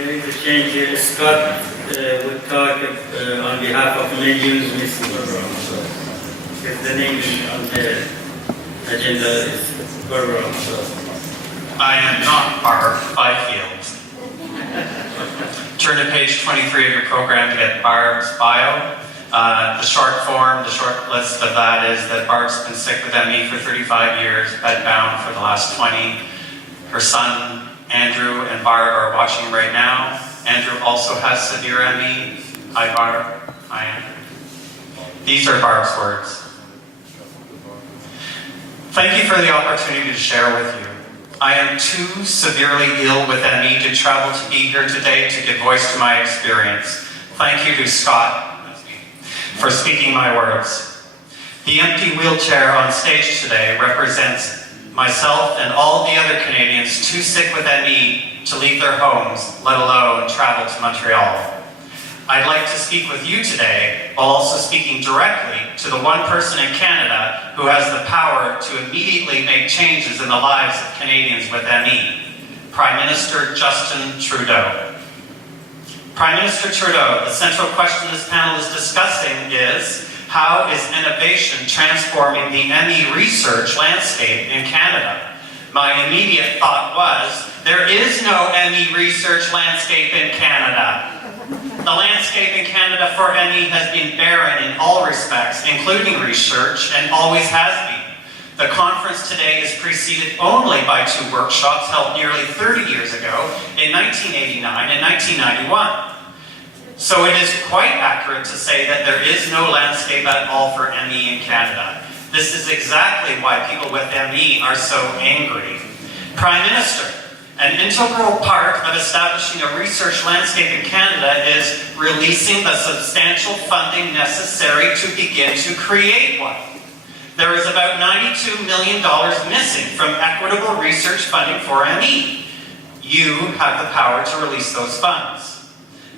There is a change here. Scott would talk on behalf of MillionsMissing. So, if the name on the agenda is wrong. So. I am not Barb Fifield. Turn to page 23 of your program to get Barb's bio. The short list of that is that Barb's been sick with ME for 35 years, bedbound for the last 20. Her son, Andrew, and Barb are watching right now. Andrew also has severe ME. Hi, Barb. Hi, Andrew. These are Barb's words. Thank you for the opportunity to share with you. I am too severely ill with ME to travel to be here today to give voice to my experience. Thank you to Scott for speaking my words. The empty wheelchair on stage today represents myself and all the other Canadians too sick with ME to leave their homes, let alone travel to Montreal. I'd like to speak with you today while also speaking directly to the one person in Canada who has the power to immediately make changes in the lives of Canadians with ME, Prime Minister Justin Trudeau. Prime Minister Trudeau, the central question this panel is discussing is, how is innovation transforming the ME research landscape in Canada? My immediate thought was, there is no ME research landscape in Canada. The landscape in Canada for ME has been barren in all respects, including research, and always has been. The conference today is preceded only by 2 workshops held nearly 30 years ago in 1989 and 1991. So it is quite accurate to say that there is no landscape at all for ME in Canada. This is exactly why people with ME are so angry. Prime Minister, an integral part of establishing a research landscape in Canada is releasing the substantial funding necessary to begin to create one. There is about $92 million missing from equitable research funding for ME. You have the power to release those funds.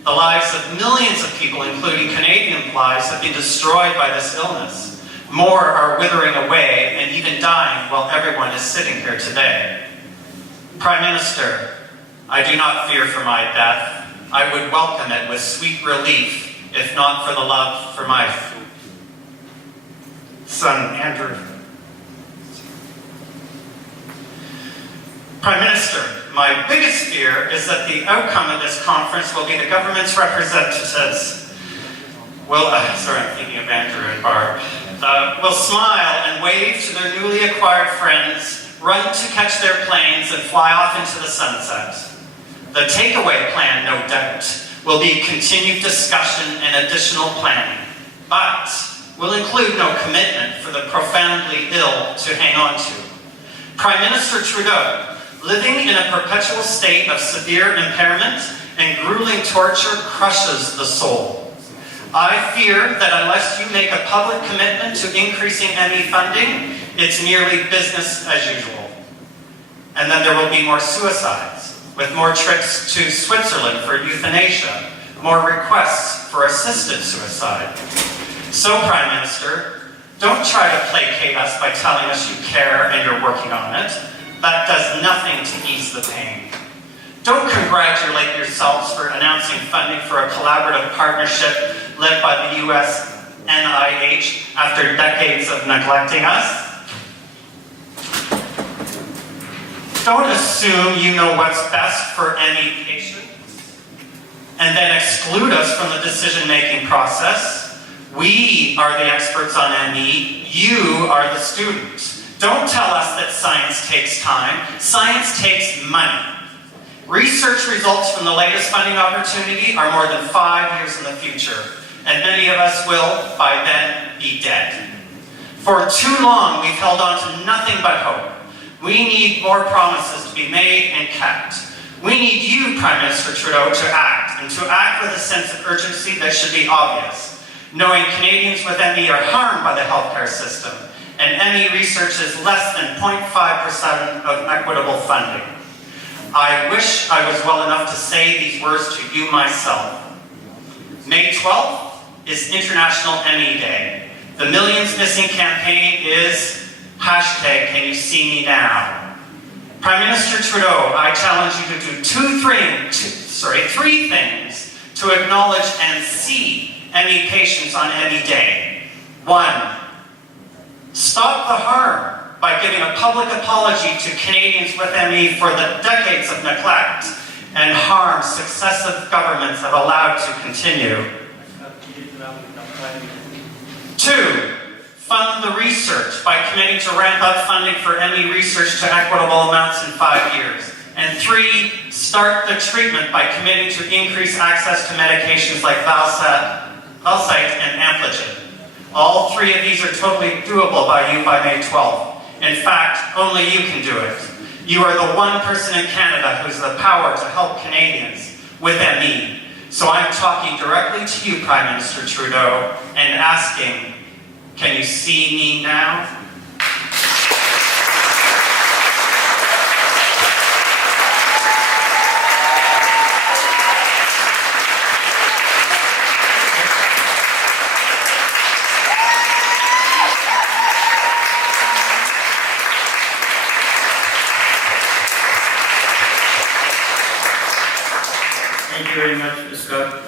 The lives of millions of people, including Canadian lives, have been destroyed by this illness. More are withering away and even dying while everyone is sitting here today. Prime Minister, I do not fear for my death. I would welcome it with sweet relief, if not for the love for my son, Andrew. Prime Minister, my biggest fear is that the outcome of this conference will be the government's representatives will, sorry, I'm thinking of Andrew and Barb, will smile and wave to their newly acquired friends, run to catch their planes and fly off into the sunset. The takeaway plan, no doubt, will be continued discussion and additional planning, but will include no commitment for the profoundly ill to hang on to. Prime Minister Trudeau, living in a perpetual state of severe impairment and grueling torture crushes the soul. I fear that unless you make a public commitment to increasing ME funding, it's merely business as usual. And then there will be more suicides, with more trips to Switzerland for euthanasia, more requests for assisted suicide. So, Prime Minister, don't try to placate us by telling us you care and you're working on it. That does nothing to ease the pain. Don't congratulate yourselves for announcing funding for a collaborative partnership led by the US NIH after decades of neglecting us. Don't assume you know what's best for any patient and then exclude us from the decision-making process. We are the experts on ME, you are the student. Don't tell us that science takes time. Science takes money. Research results from the latest funding opportunity are more than 5 years in the future, and many of us will, by then, be dead. For too long, we've held on to nothing but hope. We need more promises to be made and kept. We need you, Prime Minister Trudeau, to act, and to act with a sense of urgency that should be obvious, knowing Canadians with ME are harmed by the healthcare system, and ME research is less than 0.5% of equitable funding. I wish I was well enough to say these words to you myself. May 12th is International ME Day. The MillionsMissing campaign is #CanYouSeeMEnow. Prime Minister Trudeau, I challenge you to do two three things to acknowledge and see ME patients on ME Day. 1, stop the harm by giving a public apology to Canadians with ME for the decades of neglect and harm successive governments have allowed to continue. 2, fund the research by committing to ramp up funding for ME research to equitable amounts in 5 years. And 3, start the treatment by committing to increase access to medications like Valsite and Ampligen. All 3 of these are totally doable by you by May 12th. In fact, only you can do it. You are the one person in Canada who has the power to help Canadians with ME. So I'm talking directly to you, Prime Minister Trudeau, and asking, can you see me now? Thank you very much, Scott.